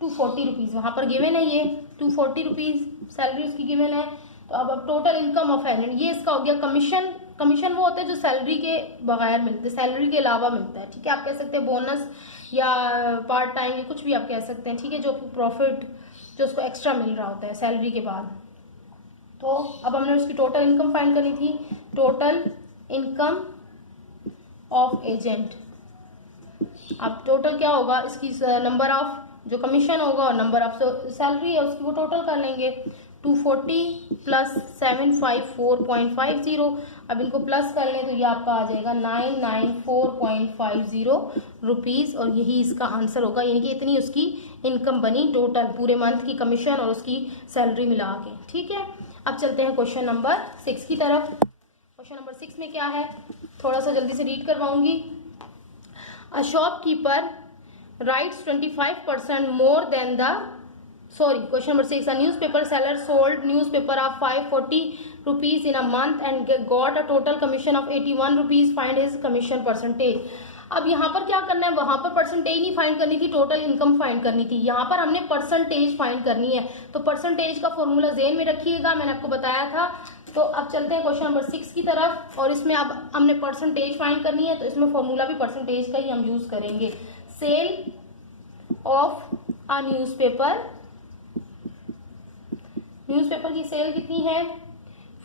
240 रुपीज, वहां पर गिवन है ये 240 रुपीज सैलरी उसकी गिवन है। तो अब टोटल इनकम ऑफ एजेंट, ये इसका हो गया कमीशन। कमीशन वो होता है जो सैलरी के बगैर मिलते, सैलरी के अलावा मिलता है। ठीक है, आप कह सकते हैं बोनस या पार्ट टाइम या कुछ भी आप कह सकते हैं। ठीक है, जो प्रॉफिट जो उसको एक्स्ट्रा मिल रहा होता है सैलरी के बाद। तो अब हमने उसकी टोटल इनकम फाइंड करनी थी, टोटल इनकम ऑफ एजेंट। अब टोटल क्या होगा इसकी, नंबर ऑफ जो कमीशन होगा और नंबर ऑफ सैलरी है उसकी वो टोटल कर लेंगे, 240 प्लस 754.50। अब इनको प्लस कर लें तो ये आपका आ जाएगा 994.50 रुपीज, और यही इसका आंसर होगा, यानी कि इतनी उसकी इनकम बनी टोटल पूरे मंथ की कमीशन और उसकी सैलरी मिला के। ठीक है, अब चलते हैं क्वेश्चन नंबर 6 की तरफ। क्वेश्चन नंबर 6 में क्या है, थोड़ा सा जल्दी से रीड करवाऊंगी। A shopkeeper writes 25% more than the, sorry, question number 6, a newspaper seller sold newspaper of 540 rupees in a month and got a total commission of 81 rupees, find his commission percentage। अब यहाँ पर क्या करना है, वहां पर percentage नहीं find करनी थी, टोटल इनकम फाइंड करनी थी। यहाँ पर हमने परसेंटेज फाइंड करनी है, तो परसेंटेज का फॉर्मूला ज़हन में रखिएगा, मैंने आपको बताया था। तो अब चलते हैं क्वेश्चन नंबर 6 की तरफ, और इसमें अब हमने परसेंटेज फाइंड करनी है, तो इसमें फॉर्मूला भी परसेंटेज का ही हम यूज करेंगे। Sale of a newspaper, newspaper की सेल कितनी है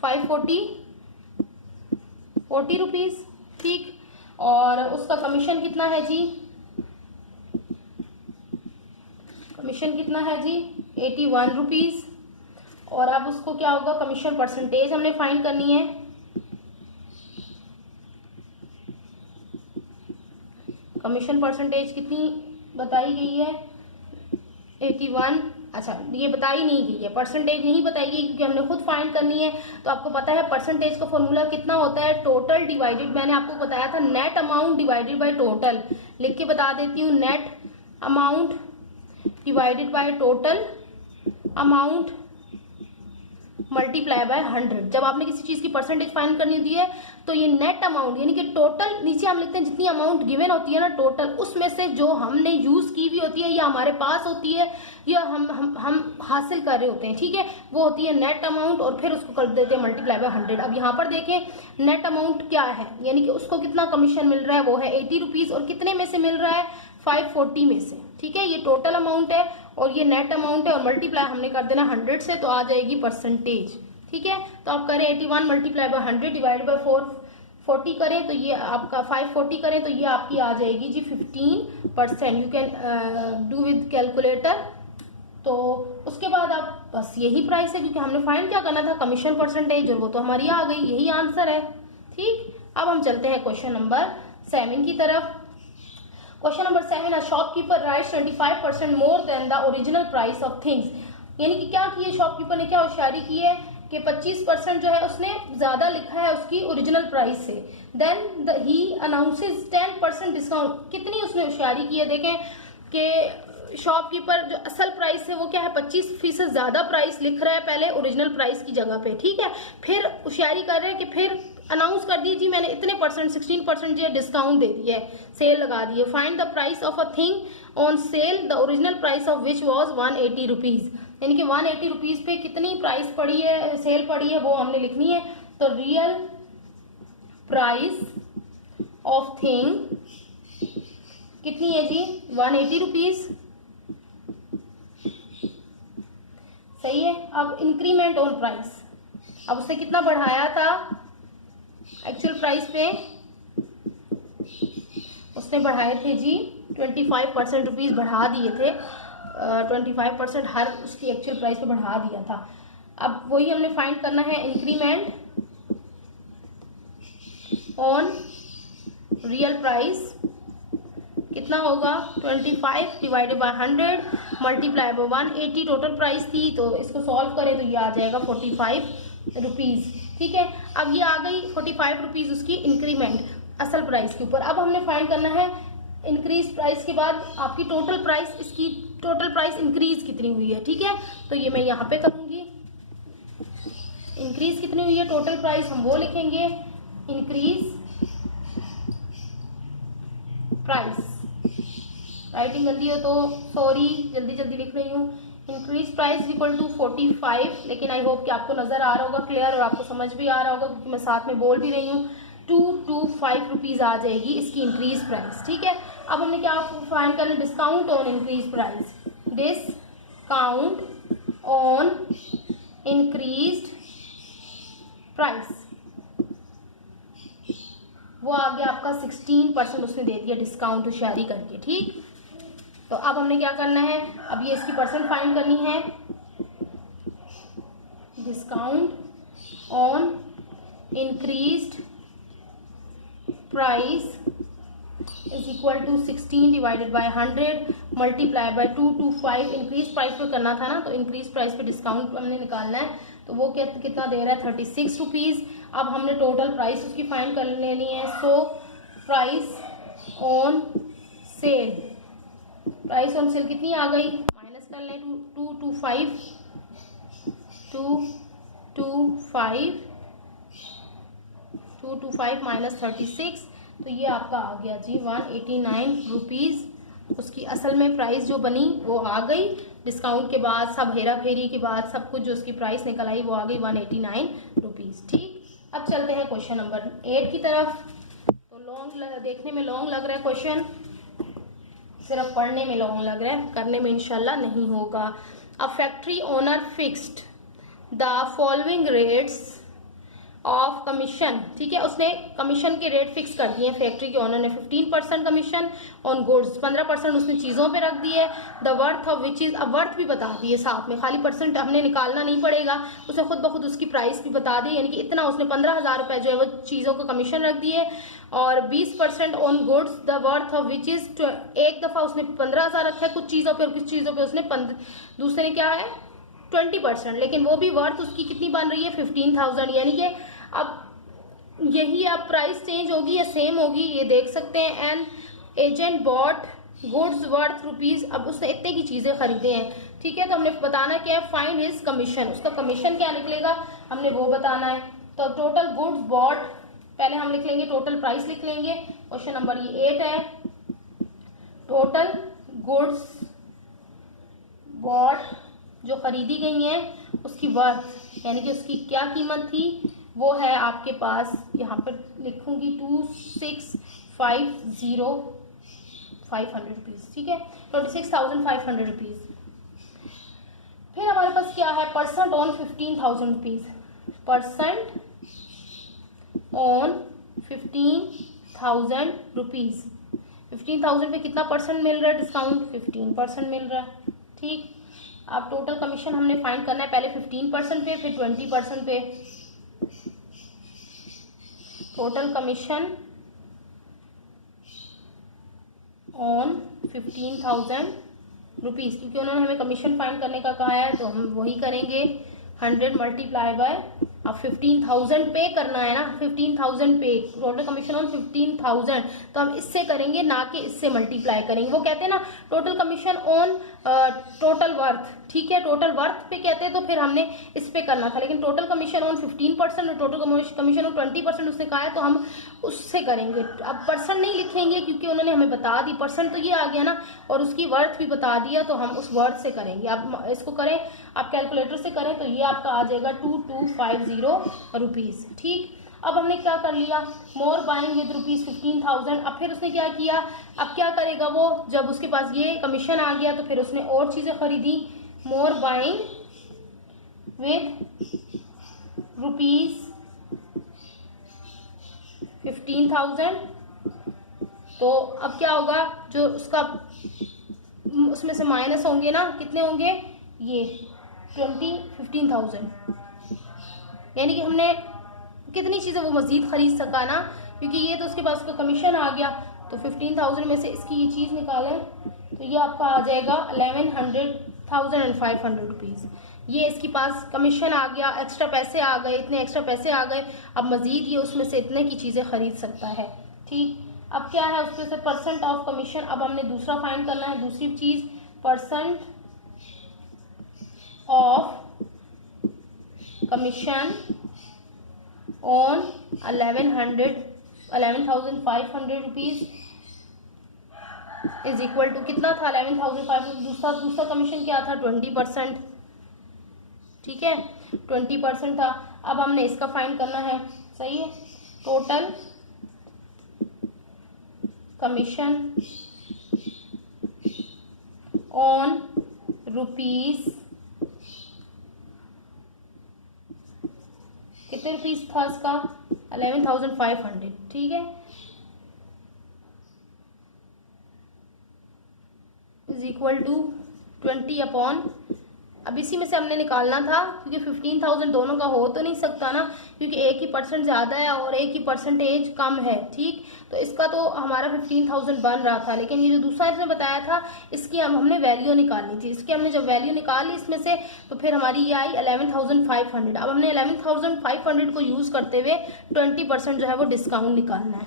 540 रुपीज। ठीक, और उसका कमीशन कितना है जी, कमीशन कितना है जी 81 रुपीज, और अब उसको क्या होगा, कमीशन परसेंटेज हमने फाइंड करनी है। कमीशन परसेंटेज कितनी बताई गई है, 81। अच्छा, ये बताई नहीं गई है, परसेंटेज नहीं बताई गई क्योंकि हमने खुद फाइंड करनी है। तो आपको पता है परसेंटेज का फॉर्मूला कितना होता है, टोटल डिवाइडेड, मैंने आपको बताया था net amount divided by total. लिख के बता देती हूँ, net amount divided by total amount multiply by 100। जब आपने किसी चीज की परसेंटेज फाइंड करनी होती है तो ये नेट अमाउंट यानी कि टोटल, नीचे हम लिखते हैं जितनी अमाउंट गिवन होती है ना टोटल, उसमें से जो हमने यूज की हुई होती है या हमारे पास होती है या हम हासिल कर रहे होते हैं, ठीक है, वो होती है नेट अमाउंट, और फिर उसको कर देते हैं मल्टीप्लाई बाय 100। अब यहाँ पर देखें नेट अमाउंट क्या है, यानी कि उसको कितना कमीशन मिल रहा है, वो है 80 रुपीज, और कितने में से मिल रहा है, 540 में से, ठीक है। ये टोटल अमाउंट है और ये नेट अमाउंट है, और मल्टीप्लाई हमने कर देना 100 से, तो आ जाएगी परसेंटेज, ठीक है। तो आप करें 81 मल्टीप्लाई बाय 100 डिवाइड बाय 440 करें तो ये आपका 540 करें तो ये आपकी आ जाएगी जी 15%। You can do with calculator. तो उसके बाद आप बस यही प्राइस है क्योंकि हमने फाइंड क्या करना था, कमीशन परसेंटेज, और वो तो हमारी आ गई, यही आंसर है, ठीक। अब हम चलते हैं क्वेश्चन नंबर 7 की तरफ। Question number 7, a shopkeeper writes 25% more than the original price of things. यानी कि क्या किए शॉपकीपर ने, क्या होशियारी की है कि 25% जो है उसने ज्यादा लिखा है उसकी ओरिजिनल प्राइस से। Then he announces 10% discount. कितनी उसने होशियारी की है, देखें कि शॉपकीपर जो असल प्राइस है वो क्या है, 25% ज्यादा प्राइस लिख रहा है पहले ओरिजिनल प्राइस की जगह पे, ठीक है। फिर होशियारी कर रहे हैं कि फिर अनाउंस कर दी जी मैंने इतने परसेंट 16% जो है डिस्काउंट दे दिया है, सेल लगा दी है। Find the price of a thing on sale, the original price of which was 180 rupees. यानी कि 180 रुपीज पे कितनी प्राइस पड़ी है, सेल पड़ी है, वो हमने लिखनी है। तो रियल प्राइस ऑफ थिंग कितनी है जी, 180 रुपीज, सही है। अब इंक्रीमेंट ऑन प्राइस, अब उससे कितना बढ़ाया था एक्चुअल प्राइस पे, उसने बढ़ाए थे जी 25% रुपीज बढ़ा दिए थे, 25% हर उसकी एक्चुअल प्राइस पे बढ़ा दिया था। अब वही हमने फाइंड करना है, इंक्रीमेंट ऑन रियल प्राइस कितना होगा, 25 divided by 100 multiply bye 180 total price थी, तो इसको सॉल्व करें तो ये आ जाएगा 45 रुपीज, ठीक है। अब ये आ गई 45 रुपीज उसकी इंक्रीमेंट असल प्राइस के ऊपर। अब हमने फाइंड करना है इंक्रीज प्राइस के बाद आपकी टोटल प्राइस, इसकी टोटल प्राइस इंक्रीज कितनी हुई है, ठीक है। तो ये मैं यहाँ पे करूंगी, इंक्रीज कितनी हुई है टोटल प्राइस, हम वो लिखेंगे इंक्रीज प्राइस। राइटिंग गंदी हो तो सॉरी, जल्दी जल्दी लिख रही हूँ। इंक्रीज प्राइस इक्वल टू 45, लेकिन आई होप कि आपको नजर आ रहा होगा क्लियर और आपको समझ भी आ रहा होगा क्योंकि मैं साथ में बोल भी रही हूँ। 225 रुपीज आ जाएगी इसकी इंक्रीज प्राइस, ठीक है। अब हमने क्या फाइंड करना, discount on increase price, discount on increase price, वो आ गया आपका 16% उसने दे दिया डिस्काउंट होशियारी करके, ठीक। तो अब हमने क्या करना है, अब ये इसकी परसेंट फाइंड करनी है, discount on increased price is equal to 16 divided by 100 multiply by 225। Increase price पे करना था ना, तो इंक्रीज प्राइस पे डिस्काउंट हमने निकालना है, तो वो कितना दे रहा है 36 रुपीज। अब हमने टोटल प्राइस उसकी फाइंड कर लेनी है। So price on sale, price on sale कितनी आ गई, माइनस कर लें 225 माइनस 36, तो ये आपका आ गया जी 189 रुपीज। उसकी असल में प्राइस जो बनी वो आ गई, डिस्काउंट के बाद सब हेरा फेरी के बाद सब कुछ जो उसकी प्राइस निकल आई वो आ गई 189 रुपीज, ठीक। अब चलते हैं क्वेश्चन नंबर 8 की तरफ। तो लॉन्ग देखने में लॉन्ग लग रहा है क्वेश्चन, सिर्फ पढ़ने में लॉन्ग लग रहा है, करने में इंशाल्लाह नहीं होगा। A factory owner fixed the following rates of commission, ठीक है, उसने कमीशन के रेट फिक्स कर दिए हैं फैक्ट्री के ओनर ने। 15% कमीशन ऑन गुड्स, 15% उसने चीज़ों पे रख दिए। The worth of which is, अब वर्थ भी बता दिए साथ में, खाली परसेंट हमने निकालना नहीं पड़ेगा, उसने खुद ब खुद उसकी प्राइस भी बता दी, यानी कि इतना उसने 15,000 रुपये जो है वो चीज़ों का कमीशन रख दिए। और 20% on goods the worth of which is, एक दफ़ा उसने 15,000 रखा है कुछ चीज़ों पर, कुछ चीज़ों पर उसने दूसरे ने क्या है 20%, लेकिन वो भी वर्थ उसकी कितनी बन रही है 15,000, यानी कि अब यही अब प्राइस चेंज होगी या सेम होगी ये देख सकते हैं। And agent bought goods worth rupees, अब उसने इतने की चीजें खरीदे हैं, ठीक है, तो हमने बताना क्या है, फाइंड हिज कमीशन, उसका कमीशन क्या निकलेगा हमने वो बताना है। तो टोटल गुड्स बॉट, पहले हम लिख लेंगे टोटल प्राइस लिख लेंगे, क्वेश्चन नंबर ये 8 है। टोटल गुड्स बॉट जो खरीदी गई हैं उसकी वर्थ, यानी कि उसकी क्या कीमत थी, वो है आपके पास, यहाँ पर लिखूंगी 26,500 रुपीज, ठीक है, 26,500 रुपीज। फिर हमारे पास क्या है, percent on 15,000 rupees, percent on 15,000 rupees. 15,000 पे कितना परसेंट मिल रहा है डिस्काउंट, 15% मिल रहा है, ठीक। अब टोटल कमीशन हमने फाइंड करना है, पहले 15% पे, फिर 20% पे। टोटल कमीशन ऑन 15,000 रुपीज, क्योंकि उन्होंने हमें कमीशन फाइंड करने का कहा है तो हम वही करेंगे, 100 मल्टीप्लाई बाय, अब 15,000 पे करना है ना, 15,000 पे, टोटल कमीशन ऑन 15,000, तो हम इससे करेंगे ना कि इससे मल्टीप्लाई करेंगे। वो कहते हैं ना total commission on total worth, ठीक है, टोटल वर्थ पे कहते हैं तो फिर हमने इस पे करना था, लेकिन टोटल कमीशन ऑन 15% और टोटल कमीशन ऑन 20% उसने कहा है तो हम उससे करेंगे। अब परसेंट नहीं लिखेंगे क्योंकि उन्होंने हमें बता दी, परसेंट तो ये आ गया ना, और उसकी वर्थ भी बता दिया तो हम उस वर्थ से करेंगे। आप इसको करें, आप कैलकुलेटर से करें तो ये आपका आ जाएगा 2250 रुपीज, ठीक। अब हमने क्या कर लिया, मोर बाइंग विद रुपीज 15,000। अब फिर उसने क्या किया, अब क्या करेगा वो, जब उसके पास ये कमीशन आ गया तो फिर उसने और चीजें खरीदी, मोर बाइंग विद रुपीज 15,000। तो अब क्या होगा, जो उसका उसमें से माइनस होंगे ना, कितने होंगे ये 15,000, यानी कि हमने कितनी चीज़ें वो मजीद खरीद सका ना, क्योंकि ये तो उसके पास का कमीशन आ गया, तो 15,000 में से इसकी ये चीज़ निकालें तो ये आपका आ जाएगा 11,500 रुपीज़। ये इसके पास कमीशन आ गया, एक्स्ट्रा पैसे आ गए, इतने एक्स्ट्रा पैसे आ गए, अब मजीद ये उसमें से इतने की चीज़ें खरीद सकता है, ठीक। अब क्या है उसमें से परसेंट ऑफ कमीशन, अब हमने दूसरा फाइंड करना है, दूसरी चीज़ percent of commission on 11,500 rupees is equal to कितना था 11,500, दूसरा कमीशन क्या था 20%, ठीक है, 20% था। अब हमने इसका फाइंड करना है, सही है, टोटल कमीशन ऑन रुपीज, कितने रुपीज था इसका 11,500, ठीक है, इज इक्वल टू 20 अपॉन, अब इसी में से हमने निकालना था क्योंकि 15,000 दोनों का हो तो नहीं सकता ना, क्योंकि एक ही परसेंट ज़्यादा है और एक ही परसेंटेज कम है, ठीक। तो इसका तो हमारा 15,000 बन रहा था, लेकिन ये जो दूसरा इसने बताया था इसकी हमने वैल्यू निकालनी थी, इसकी हमने जब वैल्यू निकाली इसमें से तो फिर हमारी ये आई 11,500। अब हमने 11,500 को यूज़ करते हुए 20% जो है वो डिस्काउंट निकालना है,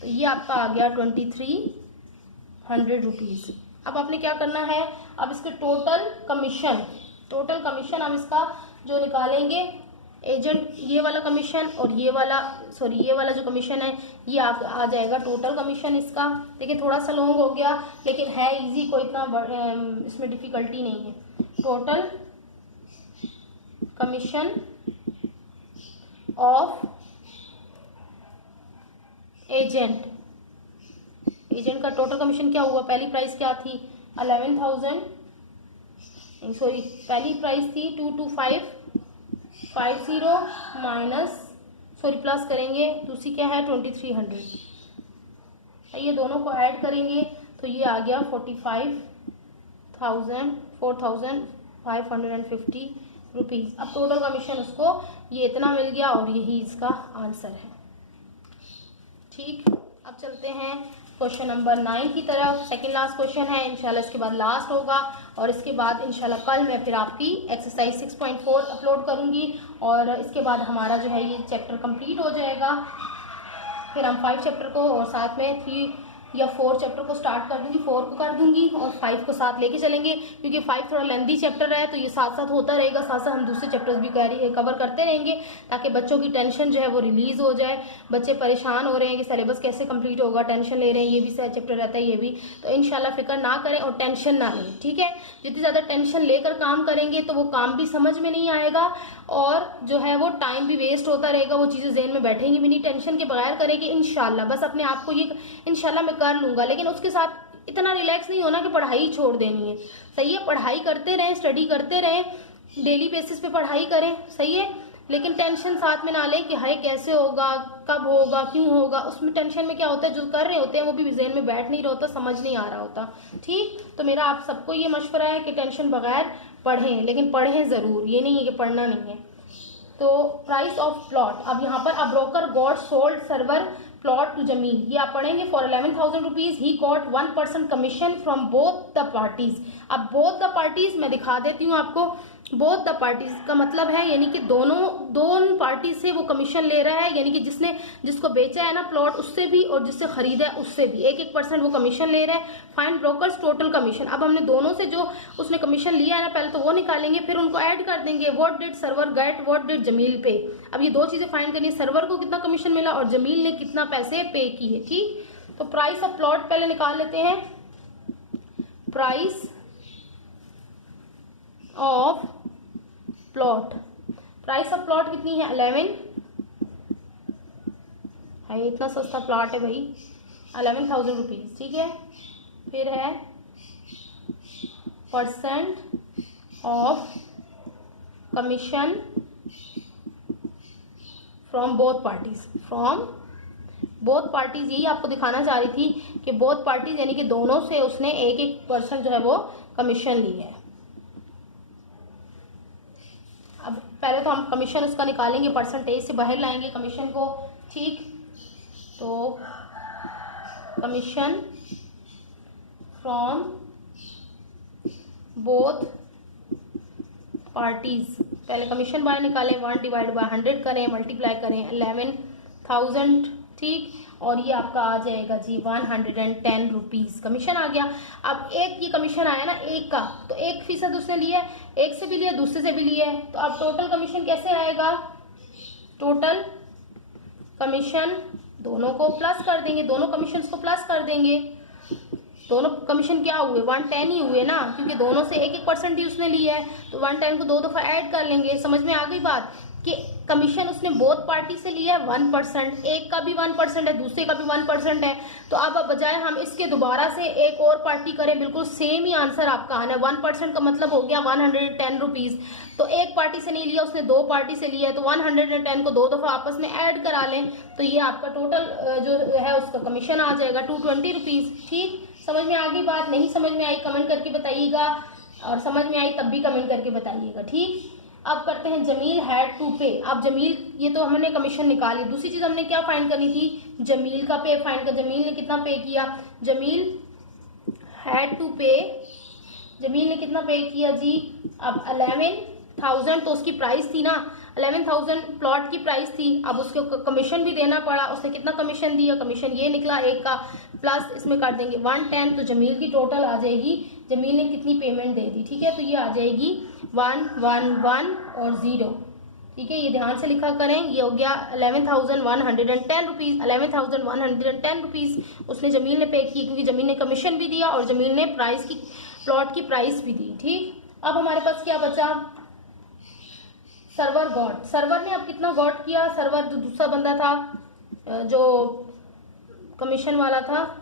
तो ये आपका आ गया 2,300 रुपीज़। अब आपने क्या करना है, अब इसके टोटल कमीशन हम इसका जो निकालेंगे, एजेंट ये वाला कमीशन और ये वाला जो कमीशन है ये आ जाएगा टोटल कमीशन इसका। देखिए थोड़ा सा लॉन्ग हो गया लेकिन है इजी, कोई इतना इसमें डिफिकल्टी नहीं है। टोटल कमीशन ऑफ एजेंट का टोटल कमीशन क्या हुआ, पहली प्राइस क्या थी 11,000, पहली प्राइस थी 22,500 50 माइनस प्लस करेंगे, दूसरी क्या है 2300, ये दोनों को ऐड करेंगे तो ये आ गया 4550 रुपीज़। अब टोटल कमीशन उसको ये इतना मिल गया और यही इसका आंसर है। ठीक, अब चलते हैं क्वेश्चन नंबर 9 की तरफ। सेकंड लास्ट क्वेश्चन है, इंशाल्लाह इसके बाद लास्ट होगा और इसके बाद इंशाल्लाह कल मैं फिर आपकी एक्सरसाइज 6.4 अपलोड करूंगी और इसके बाद हमारा जो है ये चैप्टर कंप्लीट हो जाएगा। फिर हम 5 चैप्टर को और साथ में 3 या 4 चैप्टर को स्टार्ट कर दूंगी, 4 को कर दूंगी और 5 को साथ लेके चलेंगे, क्योंकि 5 थोड़ा लेंथी चैप्टर है तो ये साथ साथ होता रहेगा, साथ साथ हम दूसरे चैप्टर्स भी कवर करते रहेंगे ताकि बच्चों की टेंशन जो है वो रिलीज हो जाए। बच्चे परेशान हो रहे हैं कि सिलेबस कैसे कंप्लीट होगा, टेंशन ले रहे हैं, ये भी चैप्टर रहता है ये भी, तो इंशाल्लाह फिक्र ना करें और टेंशन ना लें। ठीक है, जितनी ज़्यादा टेंशन लेकर काम करेंगे तो वो काम भी समझ में नहीं आएगा और जो है वो टाइम भी वेस्ट होता रहेगा, वो चीज़ें ज़हन में बैठेंगी भी नहीं। टेंशन के बगैर करेंगे इंशाल्लाह, बस अपने आप को ये इंशाल्लाह मैं कर लूँगा, लेकिन उसके साथ इतना रिलैक्स नहीं होना कि पढ़ाई छोड़ देनी है। सही है, पढ़ाई करते रहें, स्टडी करते रहें, डेली बेसिस पे पढ़ाई करें, सही है, लेकिन टेंशन साथ में ना लें कि हाय कैसे होगा, कब होगा, क्यों होगा। उसमें टेंशन में क्या होता है, जो कर रहे होते हैं वो भी ज़हन में बैठ नहीं रहा होता, समझ नहीं आ रहा होता। ठीक, तो मेरा आप सबको ये मशवरा है कि टेंशन बगैर पढ़ें, लेकिन पढ़ें ज़रूर, ये नहीं है कि पढ़ना नहीं है। तो प्राइस ऑफ प्लॉट, अब यहाँ पर a broker got sold Sarwar plot to Jamil, ये आप पढ़ेंगे for 11,000 rupees, he got 1% commission from both the parties. अब बोथ द पार्टीज मैं दिखा देती हूँ आपको, बोथ द पार्टीज का मतलब है यानी कि दोनों पार्टी से वो कमीशन ले रहा है, यानी कि जिसको बेचा है ना प्लॉट उससे भी और जिससे खरीदा है उससे भी 1% वो कमीशन ले रहा है। फाइंड ब्रोकर्स टोटल कमीशन, अब हमने दोनों से जो उसने कमीशन लिया है ना पहले तो वो निकालेंगे, फिर उनको ऐड कर देंगे। What did Sarwar get, what did Jamil pay, अब ये दो चीजें फाइंड करनी है, सर्वर को कितना कमीशन मिला और जमील ने कितना पैसे पे किए। ठीक, तो प्राइस ऑफ प्लॉट पहले निकाल लेते हैं। Price of plot, price of plot कितनी है 11 है, इतना सस्ता प्लॉट है भाई, 11,000 रुपीज। ठीक है, फिर है percent of commission from both parties, from both parties, यही आपको दिखाना चाह रही थी कि बोथ पार्टीज यानी कि दोनों से उसने 1% जो है वो कमीशन ली है। अब पहले तो हम कमीशन उसका निकालेंगे, परसेंटेज से बाहर लाएंगे कमीशन को। ठीक, तो कमीशन फ्रॉम बोथ पार्टीज, पहले कमीशन बाहर निकालें, 1/100 करें, मल्टीप्लाई करें 11,000। ठीक, और ये आपका आ जाएगा जी 110 रुपीज कमीशन आ गया। अब एक ये कमीशन आया ना एक का, तो 1% उसने लिया है, एक से भी लिया दूसरे से भी लिया है, तो अब टोटल कमीशन कैसे आएगा, टोटल कमीशन दोनों को प्लस कर देंगे, दोनों कमीशन को प्लस कर देंगे। दोनों कमीशन क्या हुए 110 ही हुए ना, क्योंकि दोनों से 1% ही उसने लिया है, तो 110 को 2 दफा ऐड कर लेंगे। समझ में आ गई बात कि कमीशन उसने बोथ पार्टी से लिया है 1%, एक का भी 1% है, दूसरे का भी 1% है, तो अब बजाय हम इसके दोबारा से एक और पार्टी करें, बिल्कुल सेम ही आंसर आपका आना है। 1% का मतलब हो गया 110 रुपीज, तो एक पार्टी से नहीं लिया उसने, दो पार्टी से लिया है, तो 110 को 2 दफा आपस में ऐड करा लें, तो ये आपका टोटल जो है उसका कमीशन आ जाएगा 220 रुपीज। ठीक, समझ में आ गई बात, नहीं समझ में आई कमेंट करके बताइएगा, और समझ में आई तब भी कमेंट करके बताइएगा। ठीक, अब करते हैं जमील हैड टू पे। अब जमील, ये तो हमने कमीशन निकाली, दूसरी चीज हमने क्या फाइंड करनी थी, जमील का पे फाइंड कर, जमील ने कितना पे किया, जमील हैड टू पे, जमील ने कितना पे किया जी, अब 11,000 तो उसकी प्राइस थी ना, 11,000 प्लॉट की प्राइस थी, अब उसको कमीशन भी देना पड़ा, उसने कितना कमीशन दिया, कमीशन ये निकला एक का, प्लस इसमें कर देंगे 110, तो जमील की टोटल आ जाएगी, जमील ने कितनी पेमेंट दे दी। ठीक है, तो ये आ जाएगी 111 और 0। ठीक है, ये ध्यान से लिखा करें, ये हो गया 11,110 रुपीज, 11,110 रुपीज उसने जमील ने पे की, क्योंकि जमील ने कमीशन भी दिया और जमील ने प्राइस की, प्लॉट की प्राइस भी दी। ठीक, अब हमारे पास क्या बचा, सर्वर गॉट, सर्वर ने अब कितना गॉट किया, सर्वर जो दूसरा बंदा था जो कमीशन वाला था,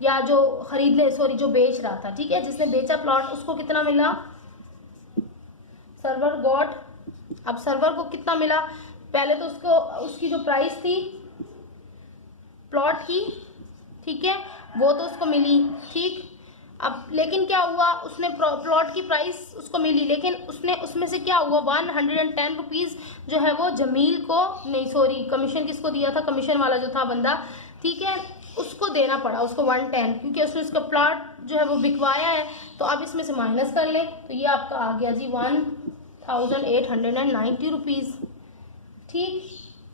या जो खरीदने सॉरी जो बेच रहा था, ठीक है, जिसने बेचा प्लॉट, उसको कितना मिला, सर्वर गॉट अब सर्वर को कितना मिला, पहले तो उसको उसकी जो प्राइस थी प्लॉट की, ठीक है, वो तो उसको मिली, ठीक। अब लेकिन क्या हुआ, उसने प्लॉट की प्राइस उसको मिली, लेकिन उसने उसमें से क्या हुआ 110 रुपीज जो है वो जमील को, नहीं सॉरी कमीशन किसको दिया था, कमीशन वाला जो था बंदा, ठीक है, उसको देना पड़ा उसको 110, क्योंकि उसने उसका प्लॉट जो है वो बिकवाया है। तो अब इसमें से माइनस कर ले तो ये आपका आ गया जी 1890 रुपीज, ठीक।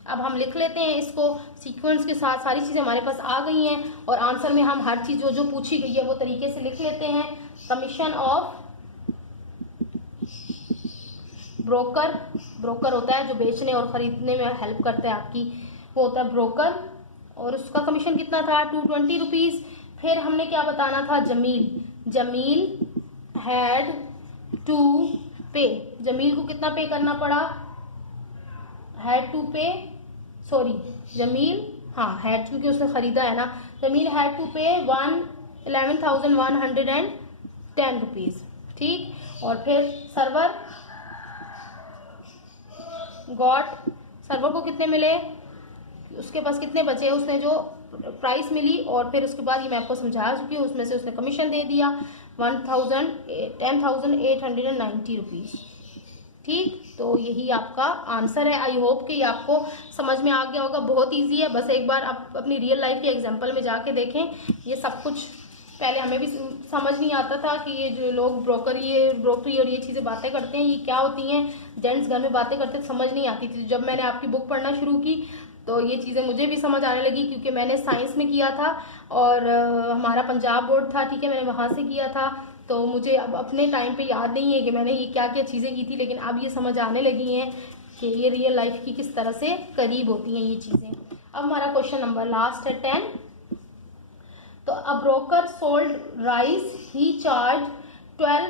अब हम लिख लेते हैं इसको सीक्वेंस के साथ, सारी चीज़ें हमारे पास आ गई हैं और आंसर में हम हर चीज़ जो जो पूछी गई है वो तरीके से लिख लेते हैं। कमीशन ऑफ ब्रोकर, ब्रोकर होता है जो बेचने और खरीदने में हेल्प करता है आपकी, वो होता है ब्रोकर, और उसका कमीशन कितना था 220 रुपीज़। फिर हमने क्या बताना था, जमील, जमील हैड टू पे, जमील को कितना पे करना पड़ा, हैड टू पे, सॉरी जमील, हाँ हैड, क्योंकि उसने खरीदा है ना, जमील हैड टू पे 11,110 रुपीज, ठीक। और फिर सर्वर गॉट, सर्वर को कितने मिले, उसके पास कितने बचे, उसने जो प्राइस मिली और फिर उसके बाद ये मैं आपको समझा चुकी हूँ, उसमें से उसने कमीशन दे दिया 10,890 रुपीज, ठीक। तो यही आपका आंसर है। आई होप कि आपको समझ में आ गया होगा, बहुत इजी है, बस एक बार आप अपनी रियल लाइफ के एग्जांपल में जाके देखें। ये सब कुछ पहले हमें भी समझ नहीं आता था कि ये जो लोग ब्रोकरी और ये चीज़ें बातें करते हैं ये क्या होती हैं, जेंट्स घर में बातें करते समझ नहीं आती थी। जब मैंने आपकी बुक पढ़ना शुरू की तो ये चीज़ें मुझे भी समझ आने लगी, क्योंकि मैंने साइंस में किया था और हमारा पंजाब बोर्ड था, ठीक है, मैंने वहाँ से किया था, तो मुझे अब अपने टाइम पे याद नहीं है कि मैंने ये क्या क्या चीज़ें की थी, लेकिन अब ये समझ आने लगी हैं कि ये रियल लाइफ की किस तरह से करीब होती हैं ये चीज़ें। अब हमारा क्वेश्चन नंबर लास्ट है 10। तो a broker sold rice he charge 12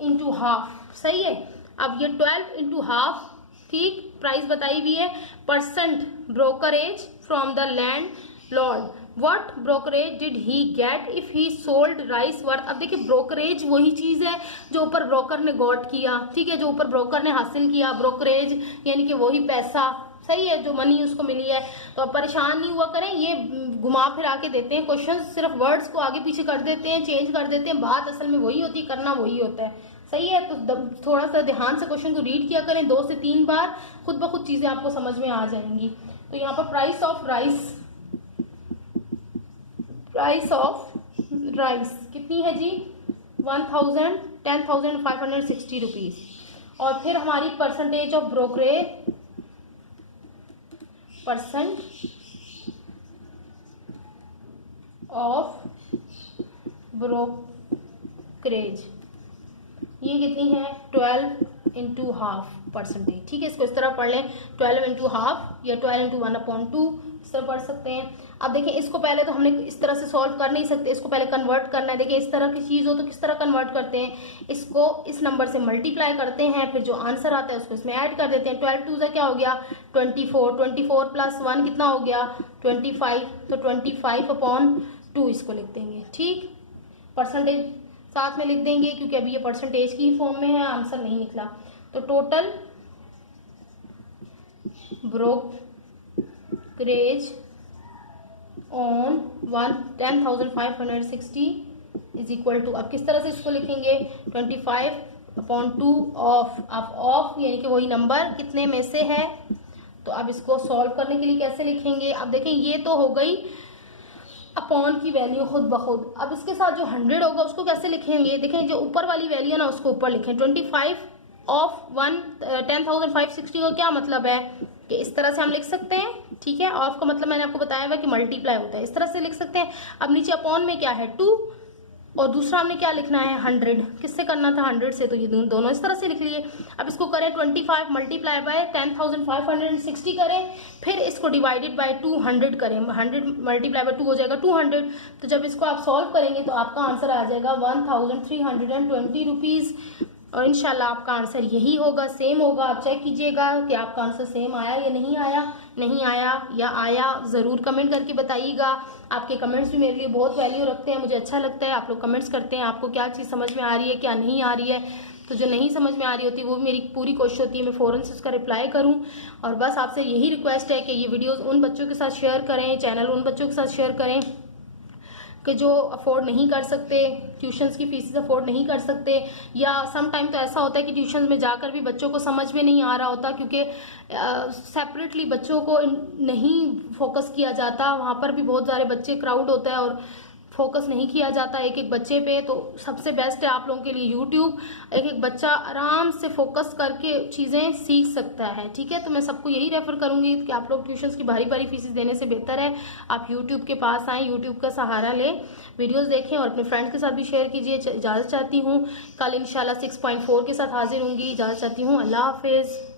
into half, सही है। अब ये 12 इंटू हाफ, ठीक, प्राइस बताई हुई है, percent brokerage from the land Lord, what brokerage did he get if he sold rice worth. अब देखिए ब्रोकरेज वही चीज है जो ऊपर ब्रोकर ने गॉट किया, ठीक है, जो ऊपर ब्रोकर ने हासिल किया, ब्रोकरेज यानी कि वही पैसा, सही है, जो मनी उसको मिली है। तो अब परेशान नहीं हुआ करें, ये घुमा फिरा के देते हैं क्वेश्चन, सिर्फ वर्ड्स को आगे पीछे कर देते हैं, चेंज कर देते हैं, बात असल में वही होती है, करना वही होता है, सही है। तो थोड़ा सा ध्यान से क्वेश्चन को रीड किया करें 2 से 3 बार, खुद ब खुद चीजें आपको समझ में आ जाएंगी। तो यहाँ पर प्राइस ऑफ राइस कितनी है जी 10,560 रुपीज। और फिर हमारी percentage of brokerage, percent of brokerage ये कितनी है 12 इंटू हाफ परसेंटेज, ठीक है। इसको इस तरह पढ़ लें 12 इंटू हाफ या 12 इंटू 1/2 इस तरह पढ़ सकते हैं। अब देखिए इसको पहले तो हमने इस तरह से सॉल्व कर नहीं सकते, इसको पहले कन्वर्ट करना है। देखिए इस तरह की चीज़ हो तो किस तरह कन्वर्ट करते हैं, इसको इस नंबर से मल्टीप्लाई करते हैं, फिर जो आंसर आता है उसको इसमें ऐड कर देते हैं। 12 2 से क्या हो गया 24 प्लस 1 कितना हो गया 25, तो 25/2 इसको लिख देंगे, ठीक। परसेंटेज साथ में लिख देंगे क्योंकि अभी ये परसेंटेज की ही फॉर्म में है, आंसर नहीं निकला। तो total brokerage on 10,560 is equal to, अब किस तरह से इसको लिखेंगे 25/2 ऑफ यानी कि वही नंबर कितने में से है। तो अब इसको सॉल्व करने के लिए कैसे लिखेंगे, अब देखें ये तो हो गई अपॉन की वैल्यू खुद ब खुद। अब इसके साथ जो 100 होगा उसको कैसे लिखेंगे, देखें जो ऊपर वाली वैल्यू है ना उसको ऊपर लिखें। 25 ऑफ 10,560 का क्या मतलब है कि इस तरह से हम लिख सकते हैं, ठीक है। ऑफ का मतलब मैंने आपको बताया हुआ कि मल्टीप्लाई होता है, इस तरह से लिख सकते हैं। अब नीचे अपॉन में क्या है 2 और दूसरा हमने क्या लिखना है 100, किससे करना था 100 से, तो ये दोनों इस तरह से लिख लिए। अब इसको करें 25 मल्टीप्लाई बाय 10,560 करें, फिर इसको डिवाइडेड बाय 200 करें, 100 मल्टीप्लाई बाय 2 हो जाएगा 200। तो जब इसको आप सॉल्व करेंगे तो आपका आंसर आ जाएगा 1,320 रुपीज़। और इंशाल्लाह आपका आंसर यही होगा, सेम होगा। आप चेक कीजिएगा कि आपका आंसर सेम आया या नहीं आया, नहीं आया या आया ज़रूर कमेंट करके बताइएगा। आपके कमेंट्स भी मेरे लिए बहुत वैल्यू रखते हैं, मुझे अच्छा लगता है आप लोग कमेंट्स करते हैं, आपको क्या चीज़ समझ में आ रही है क्या नहीं आ रही है। तो जो नहीं समझ में आ रही होती वो भी मेरी पूरी कोशिश होती है मैं फ़ौरन से उसका रिप्लाई करूं। और बस आपसे यही रिक्वेस्ट है कि ये वीडियोस उन बच्चों के साथ शेयर करें, चैनल उन बच्चों के साथ शेयर करें कि जो अफोर्ड नहीं कर सकते, ट्यूशन्स की फीस अफोर्ड नहीं कर सकते, या सम टाइम तो ऐसा होता है कि ट्यूशन में जाकर भी बच्चों को समझ में नहीं आ रहा होता क्योंकि सेपरेटली बच्चों को नहीं फोकस किया जाता, वहाँ पर भी बहुत सारे बच्चे क्राउड होता है और फोकस नहीं किया जाता एक एक बच्चे पे। तो सबसे बेस्ट है आप लोगों के लिए यूट्यूब, एक एक बच्चा आराम से फोकस करके चीज़ें सीख सकता है। ठीक है, तो मैं सबको यही रेफर करूंगी कि आप लोग ट्यूशन्स की भारी भारी फीस देने से बेहतर है आप यूट्यूब के पास आएँ, यूट्यूब का सहारा लें, वीडियोज़ देखें और अपने फ्रेंड्स के साथ भी शेयर कीजिए। इजाज़त चाहती हूँ, कल इंशाल्लाह 6.4 के साथ हाजिर होंगी। इजाज़त चाहती हूँ, अल्लाह हाफिज़।